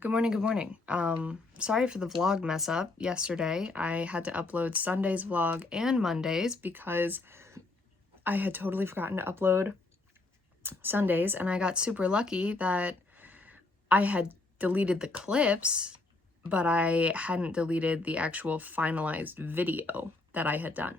Good morning, good morning. Sorry for the vlog mess up yesterday. I had to upload Sunday's vlog and Monday's because I had totally forgotten to upload Sundays, and I got super lucky that I had deleted the clips, but I hadn't deleted the actual finalized video that I had done.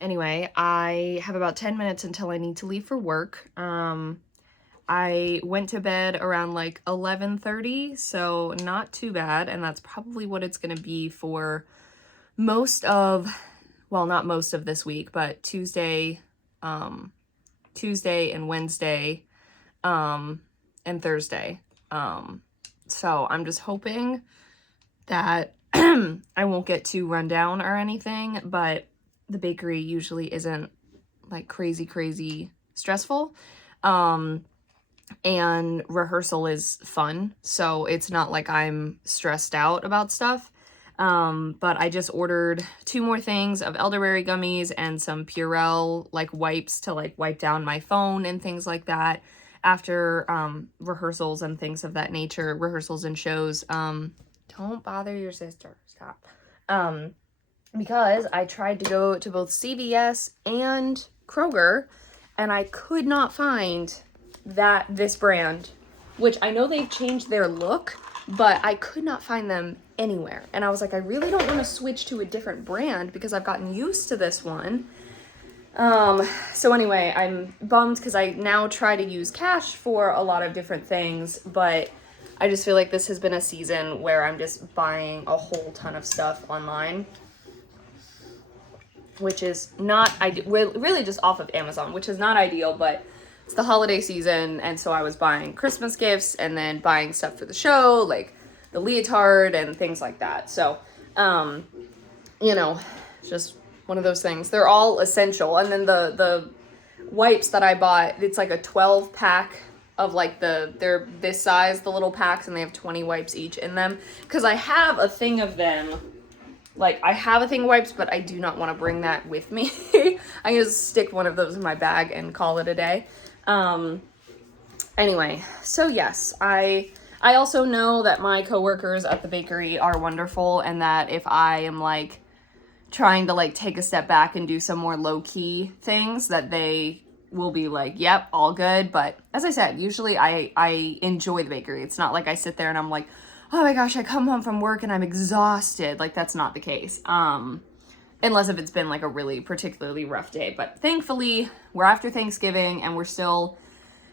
Anyway, I have about 10 minutes until I need to leave for work. I went to bed around like 11:30, so not too bad, and that's probably what it's going to be for most of, well, not most of this week, but Tuesday and Wednesday, and Thursday. So I'm just hoping that I won't get too run down or anything, but the bakery usually isn't like crazy stressful. And rehearsal is fun, so it's not like I'm stressed out about stuff. But I just ordered 2 more things of elderberry gummies and some Purell like wipes to like wipe down my phone and things like that after rehearsals and things of that nature, rehearsals and shows. Don't bother your sister, stop. Because I tried to go to both CVS and Kroger, and I could not find this brand, which I know they've changed their look, but I could not find them anywhere. And I was like, I really don't want to switch to a different brand because I've gotten used to this one. So anyway, I'm bummed because I now try to use cash for a lot of different things, but I just feel like this has been a season where I'm just buying a whole ton of stuff online, which is not ideal, really just off of Amazon, which is not ideal, but it's the holiday season, and so I was buying Christmas gifts and then buying stuff for the show, like the leotard and things like that. So, you know, it's just one of those things. They're all essential. And then the wipes that I bought, it's like a 12 pack of like they're this size, the little packs, and they have 20 wipes each in them. Because I have a thing of them. Like, I have a thing of wipes, but I do not want to bring that with me. I can just stick one of those in my bag and call it a day. Anyway, so yes, I also know that my coworkers at the bakery are wonderful, and that if I am like trying to like take a step back and do some more low-key things, that they will be like, yep, all good. But as I said, usually I enjoy the bakery. It's not like I sit there and I'm like, oh my gosh, I come home from work and I'm exhausted. Like, that's not the case. Unless if it's been like a really particularly rough day. But thankfully, we're after Thanksgiving and we're still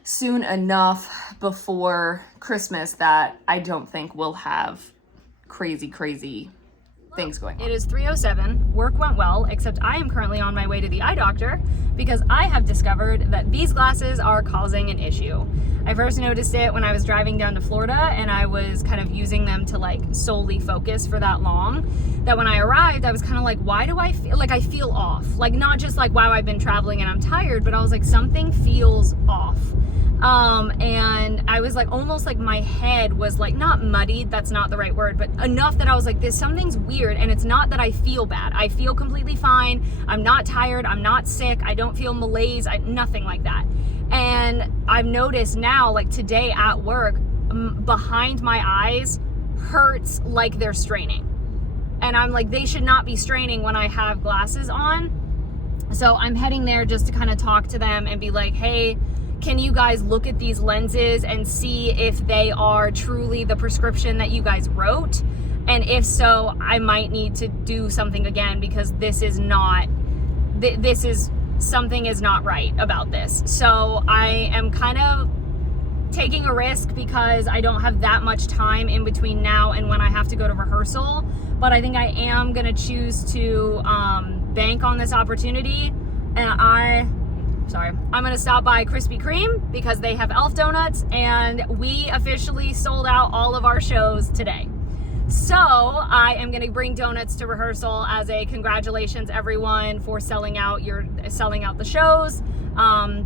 soon enough before Christmas that I don't think we'll have crazy things going on. It is 3:07. Work went well, except I am currently on my way to the eye doctor because I have discovered that these glasses are causing an issue. I first noticed it when I was driving down to Florida and I was kind of using them to like solely focus for that long, that when I arrived, I was kind of like, why do I feel like I feel off? Like, not just like, wow, I've been traveling and I'm tired, but I was like, something feels off. And I was like, almost like my head was like, not muddied, that's not the right word, but enough that I was like, something's weird. And it's not that I feel bad. I feel completely fine. I'm not tired. I'm not sick. I don't feel malaise. Nothing like that. And I've noticed now, like today at work, behind my eyes hurts like they're straining. And I'm like, they should not be straining when I have glasses on. So I'm heading there just to kind of talk to them and be like, hey, can you guys look at these lenses and see if they are truly the prescription that you guys wrote? And if so, I might need to do something again because this is not, something is not right about this. So I am kind of taking a risk because I don't have that much time in between now and when I have to go to rehearsal. But I think I am going to choose to bank on this opportunity. And I'm going to stop by Krispy Kreme because they have elf donuts and we officially sold out all of our shows today. So I am going to bring donuts to rehearsal as a congratulations everyone for selling out the shows.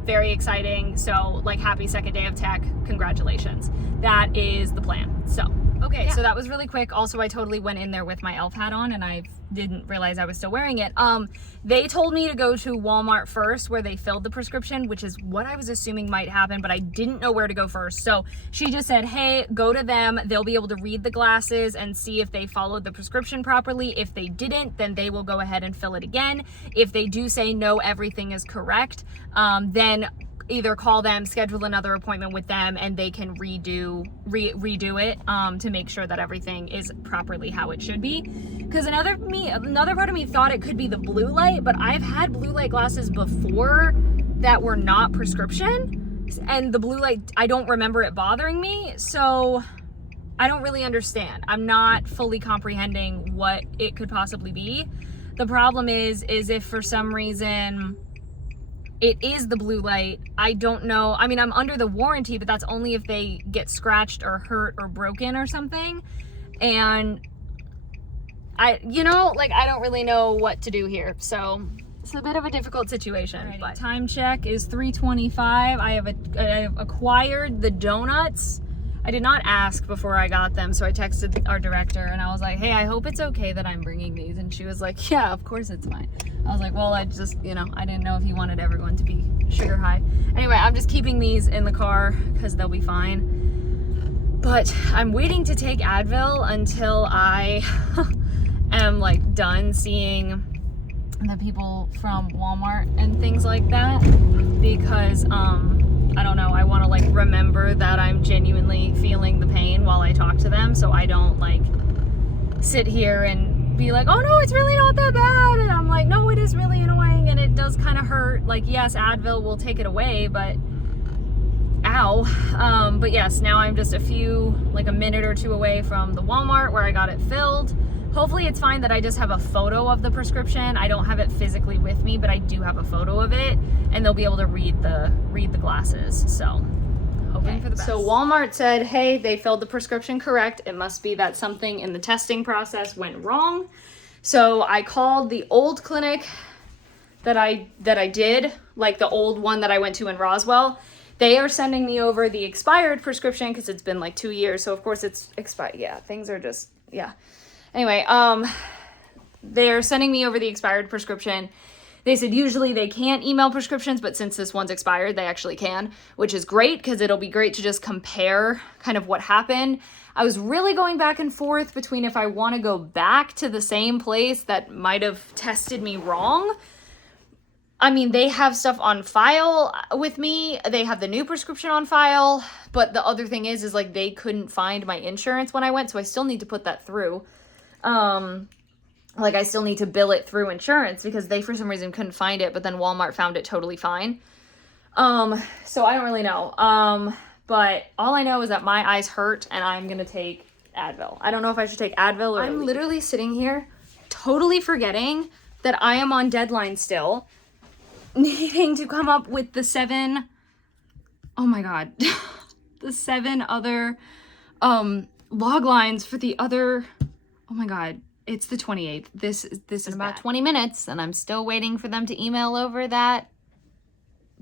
Very exciting. So like, happy second day of tech. Congratulations. That is the plan. So Okay, yeah. so that was really quick. Also, I totally went in there with my elf hat on and I didn't realize I was still wearing it. They told me to go to Walmart first where they filled the prescription, which is what I was assuming might happen, but I didn't know where to go first. So she just said, hey, go to them. They'll be able to read the glasses and see if they followed the prescription properly. If they didn't, then they will go ahead and fill it again. If they do say no, everything is correct, then either call them, schedule another appointment with them, and they can redo it to make sure that everything is properly how it should be. Because another part of me thought it could be the blue light, but I've had blue light glasses before that were not prescription, and the blue light, I don't remember it bothering me, so I don't really understand. I'm not fully comprehending what it could possibly be. The problem is if for some reason it is the blue light, I don't know. I mean, I'm under the warranty, but that's only if they get scratched or hurt or broken or something. And I don't really know what to do here. So it's a bit of a difficult situation. But time check is 3:25. I have acquired the donuts. I did not ask before I got them, so I texted our director and I was like, hey, I hope it's okay that I'm bringing these. And she was like, yeah, of course it's fine. I was like, well, I just, I didn't know if you wanted everyone to be sugar high. Anyway, I'm just keeping these in the car because they'll be fine. But I'm waiting to take Advil until I am like done seeing the people from Walmart and things like that, because I don't know, I want to like remember that I'm genuinely feeling the pain while I talk to them, so I don't like sit here and be like, oh no, it's really not that bad, and I'm like, no, it is really annoying and it does kind of hurt. Like, yes, Advil will take it away, but ow. But yes, now I'm just a minute or two away from the Walmart where I got it filled. Hopefully it's fine that I just have a photo of the prescription. I don't have it physically with me, but I do have a photo of it, and they'll be able to read the glasses. So hoping for the best. So Walmart said, hey, they filled the prescription correct. It must be that something in the testing process went wrong. So I called the old clinic that I did, like the old one that I went to in Roswell. They are sending me over the expired prescription because it's been like 2 years. So of course it's expired. Yeah, things are just, yeah. Anyway, they're sending me over the expired prescription. They said usually they can't email prescriptions, but since this one's expired, they actually can, which is great because it'll be great to just compare kind of what happened. I was really going back and forth between if I want to go back to the same place that might have tested me wrong. I mean, they have stuff on file with me. They have the new prescription on file, but the other thing is like they couldn't find my insurance when I went, so I still need to put that through. Like I still need to bill it through insurance because they for some reason couldn't find it, but then Walmart found it totally fine. So I don't really know. But all I know is that my eyes hurt and I'm gonna take Advil. I don't know if I should take Advil or I'm literally sitting here totally forgetting that I am on deadline still, needing to come up with the 7 other log lines for the other. Oh my god, it's the 28th. This is about 20 minutes and I'm still waiting for them to email over that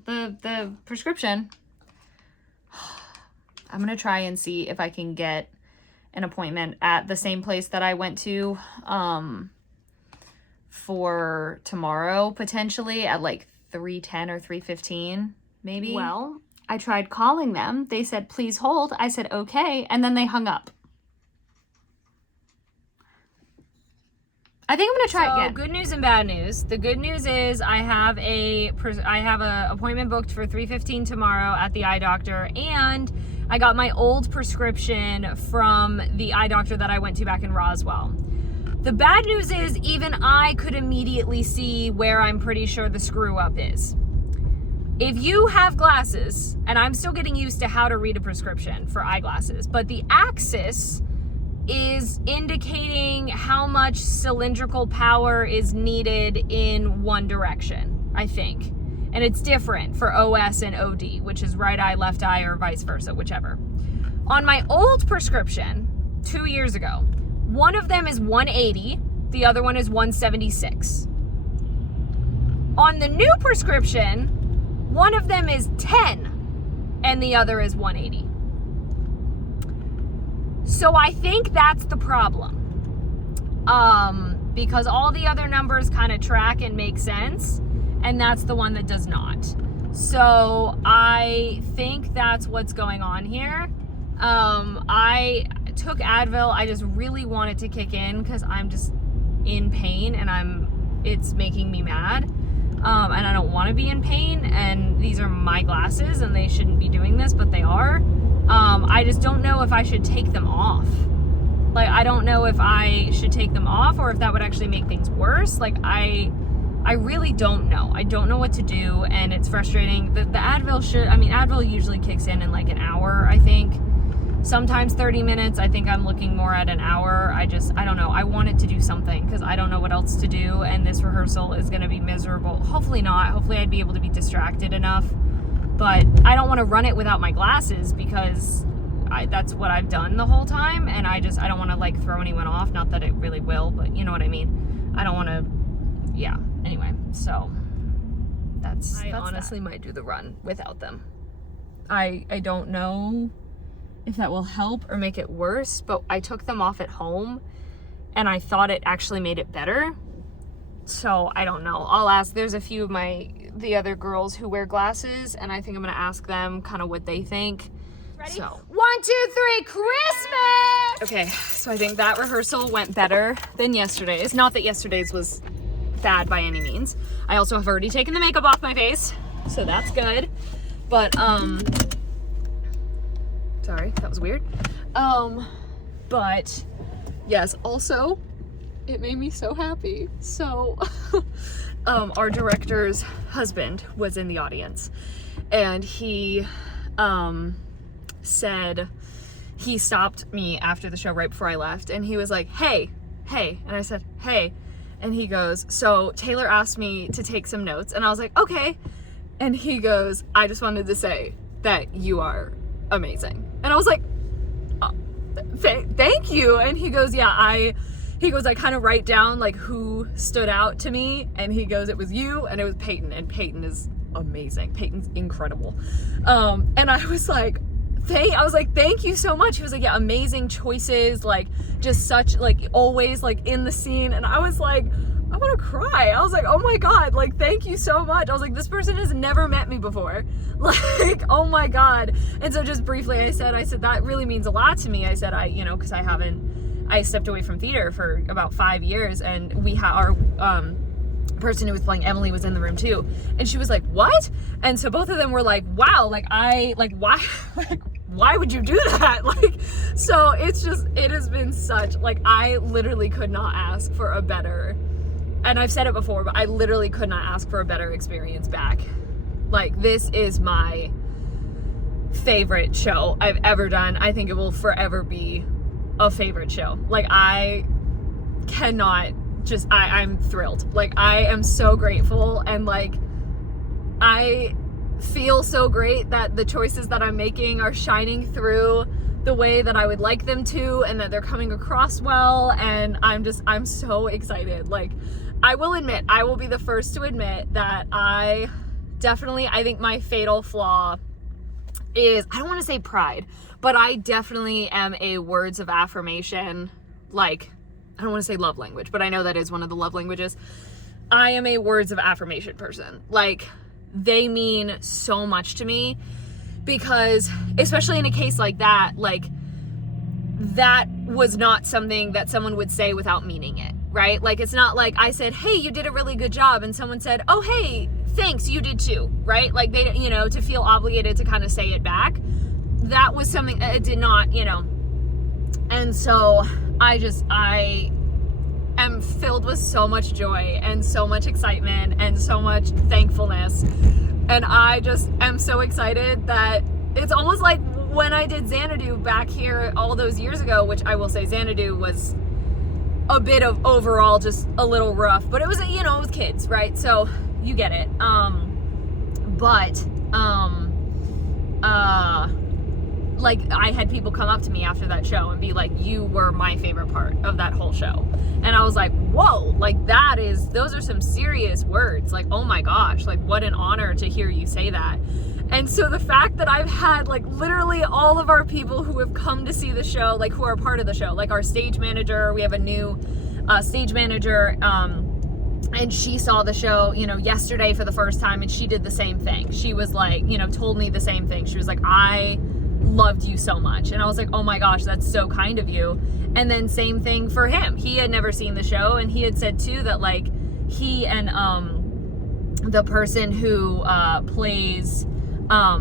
the prescription. I'm gonna try and see if I can get an appointment at the same place that I went to for tomorrow, potentially at like 3:10 or 3:15 maybe. Well, I tried calling them. They said, please hold. I said, okay. And then they hung up. I think I'm gonna try again. Good news and bad news. The good news is I have a appointment booked for 3:15 tomorrow at the eye doctor, and I got my old prescription from the eye doctor that I went to back in Roswell. The bad news is even I could immediately see where I'm pretty sure the screw up is. If you have glasses, and I'm still getting used to how to read a prescription for eyeglasses, but the axis is indicating how much cylindrical power is needed in one direction, I think. And it's different for OS and OD, which is right eye, left eye, or vice versa, whichever. On my old prescription, 2 years ago, one of them is 180, the other one is 176. On the new prescription, one of them is 10, and the other is 180. So I think that's the problem. Because all the other numbers kind of track and make sense, and that's the one that does not. So I think that's what's going on here. I took Advil. I just really want it to kick in because I'm just in pain and it's making me mad. And I don't want to be in pain, and these are my glasses and they shouldn't be doing this, but they are. I just don't know if I should take them off. Like, I don't know if I should take them off or if that would actually make things worse. Like, I really don't know. I don't know what to do, and it's frustrating. The Advil Advil usually kicks in like an hour, I think. Sometimes 30 minutes. I think I'm looking more at an hour. I don't know. I want it to do something because I don't know what else to do, and this rehearsal is going to be miserable. Hopefully not. Hopefully I'd be able to be distracted enough. But I don't want to run it without my glasses because that's what I've done the whole time, and I don't want to like throw anyone off. Not that it really will, but you know what I mean. I don't want to. Yeah. Anyway, so that's honestly might do the run without them. I don't know if that will help or make it worse, but I took them off at home and I thought it actually made it better. So I don't know. I'll ask. There's a few of the other girls who wear glasses, and I think I'm gonna ask them kind of what they think. Ready? So 1, 2, 3, Christmas! Okay, so I think that rehearsal went better than yesterday's. Not that yesterday's was bad by any means. I also have already taken the makeup off my face, so that's good. But sorry, that was weird. But yes, also it made me so happy. So our director's husband was in the audience, and he said he stopped me after the show right before I left, and he was like, hey, and I said, hey, and he goes, so Taylor asked me to take some notes, and I was like, okay, and he goes, I just wanted to say that you are amazing, and I was like, oh, thank you, and he goes, yeah, I kind of write down like who stood out to me, and he goes, it was you, and it was Peyton, and Peyton is amazing, Peyton's incredible, and I was like, thank you so much. He was like, yeah, amazing choices, like just such like always like in the scene. And I was like, I want to cry. I was like, oh my God, like thank you so much. I was like, this person has never met me before. Like, oh my God. And so just briefly I said that really means a lot to me. I said, because I stepped away from theater for about 5 years, and we had our person who was playing Emily was in the room too, and she was like, what? And so both of them were like, wow, why would you do that? Like, so it has been such, like, I literally could not ask for a better, and I've said it before, but I literally could not ask for a better experience back. Like, this is my favorite show I've ever done. I think it will forever be a favorite show. Like, I cannot I'm thrilled. Like, I am so grateful, and like, I feel so great that the choices that I'm making are shining through the way that I would like them to, and that they're coming across well, and I'm so excited. Like, I will be the first to admit that I think my fatal flaw is, I don't want to say pride, but I definitely am a words of affirmation, like, I don't want to say love language, but I know that is one of the love languages. I am a words of affirmation person. Like, they mean so much to me, because especially in a case like that, like, that was not something that someone would say without meaning it, right? Like, it's not like I said, hey, you did a really good job, and someone said, oh, hey, thanks, you did too, right? Like, they, to feel obligated to kind of say it back. That was something it did not, and so I am filled with so much joy and so much excitement and so much thankfulness. And I just am so excited that it's almost like when I did Xanadu back here all those years ago, which I will say Xanadu was a bit of overall just a little rough, but it was, it was kids, right? So you get it. Like, I had people come up to me after that show and be like, you were my favorite part of that whole show. And I was like, whoa, like, those are some serious words. Like, oh my gosh, like, what an honor to hear you say that. And so the fact that I've had like literally all of our people who have come to see the show, like who are part of the show, like our stage manager, we have a new stage manager, and she saw the show, you know, yesterday for the first time, and she did the same thing. She was like, you know, told me the same thing. She was like, I loved you so much. And I was like, oh my gosh, that's so kind of you. And then same thing for him. He had never seen the show, and he had said too that like he and the person who plays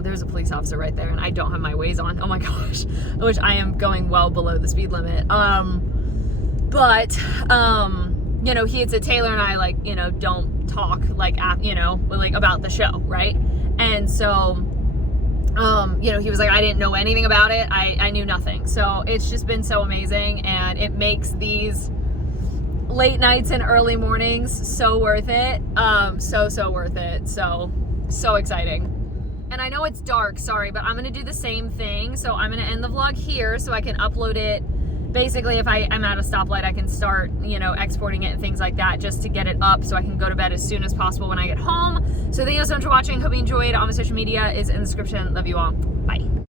there's a police officer right there, and I don't have my Waze on. Oh my gosh, I wish. I am going well below the speed limit. But you know, he had said Taylor and I, like, you know, don't talk like you know, like about the show, right? And so you know, he was like, I didn't know anything about it. I knew nothing. So it's just been so amazing, and it makes these late nights and early mornings so worth it. So worth it. So exciting. And I know it's dark, sorry, but I'm gonna do the same thing. So I'm gonna end the vlog here so I can upload it. Basically, if I'm at a stoplight, I can start, you know, exporting it and things like that, just to get it up so I can go to bed as soon as possible when I get home. So thank you so much for watching. Hope you enjoyed. All my social media is in the description. Love you all. Bye.